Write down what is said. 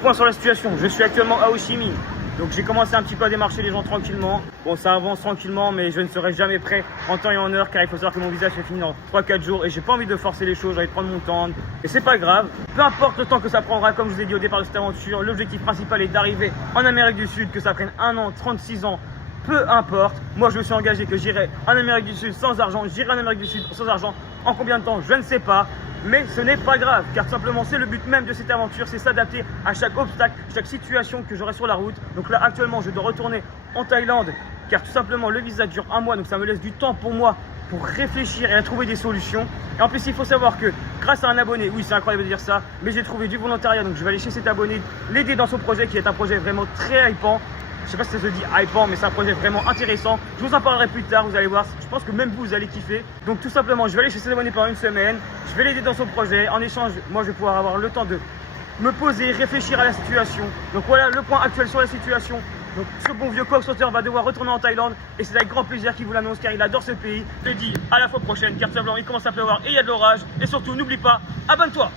Point sur la situation, je suis actuellement à Ho Chi Minh. Donc j'ai commencé un petit peu à démarcher les gens tranquillement. Bon, ça avance tranquillement, mais je ne serai jamais prêt en temps et en heure, car il faut savoir que mon visage est fini dans 3-4 jours et j'ai pas envie de forcer les choses, j'ai envie de prendre mon temps. Et c'est pas grave, peu importe le temps que ça prendra, comme je vous ai dit au départ de cette aventure, l'objectif principal est d'arriver en Amérique du Sud, que ça prenne 1 an, 36 ans. Peu importe, moi je me suis engagé que j'irai en Amérique du Sud sans argent, j'irai en Amérique du Sud sans argent. En combien de temps, je ne sais pas, mais ce n'est pas grave, car tout simplement c'est le but même de cette aventure, c'est s'adapter à chaque obstacle, chaque situation que j'aurai sur la route. Donc là actuellement je dois retourner en Thaïlande, car tout simplement le visa dure 1 mois, donc ça me laisse du temps pour moi pour réfléchir et à trouver des solutions. Et en plus il faut savoir que grâce à un abonné, oui c'est incroyable de dire ça, mais j'ai trouvé du volontariat, donc je vais aller chez cet abonné, l'aider dans son projet qui est un projet vraiment très hypant. Je sais pas si ça se dit hypant, mais c'est un projet vraiment intéressant. Je vous en parlerai plus tard, vous allez voir. Je pense que même vous allez kiffer. Donc tout simplement, je vais aller chez cet abonné pendant 1 semaine. Je vais l'aider dans son projet. En échange, moi je vais pouvoir avoir le temps de me poser, réfléchir à la situation. Donc voilà le point actuel sur la situation. Donc ce bon vieux coq sauteur va devoir retourner en Thaïlande. Et c'est avec grand plaisir qu'il vous l'annonce, car il adore ce pays. Je te dis à la fois prochaine, car tout simplement il commence à pleuvoir et il y a de l'orage. Et surtout, n'oublie pas, abonne-toi.